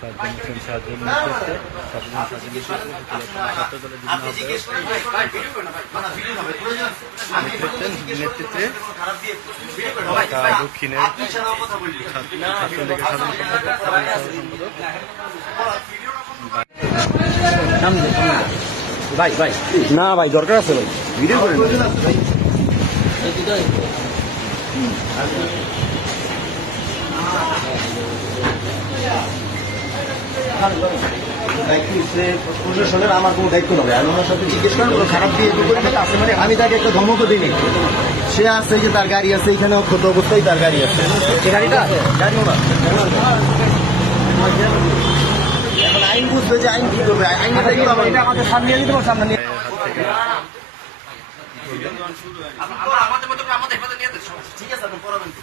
সাহায্যের নেতৃত্বে নেতৃত্বে দক্ষিণের ছাত্রলীগের সাধারণ সম্পাদক ভাই ভাই না ভাই দরকার আছে ভাই ভিডিও করেন প্রশাসনের আমার কোনো দায়িত্ব নয়। আমি ওনার সাথে জিজ্ঞেস করেন কোনো খারাপ দিয়ে আছে মানে আমি তাকে একটা ধমকও দিইনি। সে আছে যে তার গাড়ি আছে, এখানে ক্ষত অবস্থায় তার গাড়ি আছে। গাড়িটা গাড়ি না এখন আইন বুঝবে যে আইন কি করবে। আইনটা আমাদের সামনে দিতে পারছে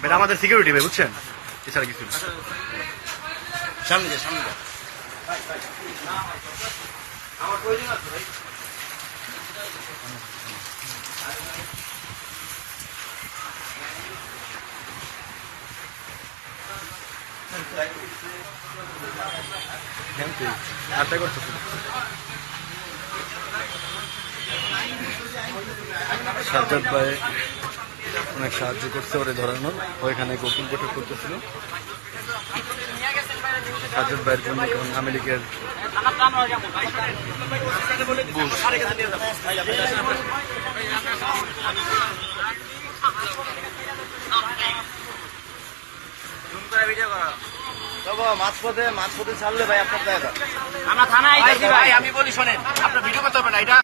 আমরা আমাদের সিকিউরিটি ভাই বুঝছেন, এছাড়া কিছু সামনে সামনে আমার প্রয়োজন আছে ভাই। সাজ্জাদ ভাই অনেক সাহায্য করছে ওরে ধরানোর, ওইখানে গোপন বৈঠক করতেছিল। সাজ্জাদ ভাইয়ের জন্য এখন আওয়ামী লীগের মাঝপথে ছাড়লে ভাই আপনার জায়গা আমরা থানায় আইতেছি ভাই, আমি বলি শোনেন, আপনার ভিডিও করতে হবে না এটা।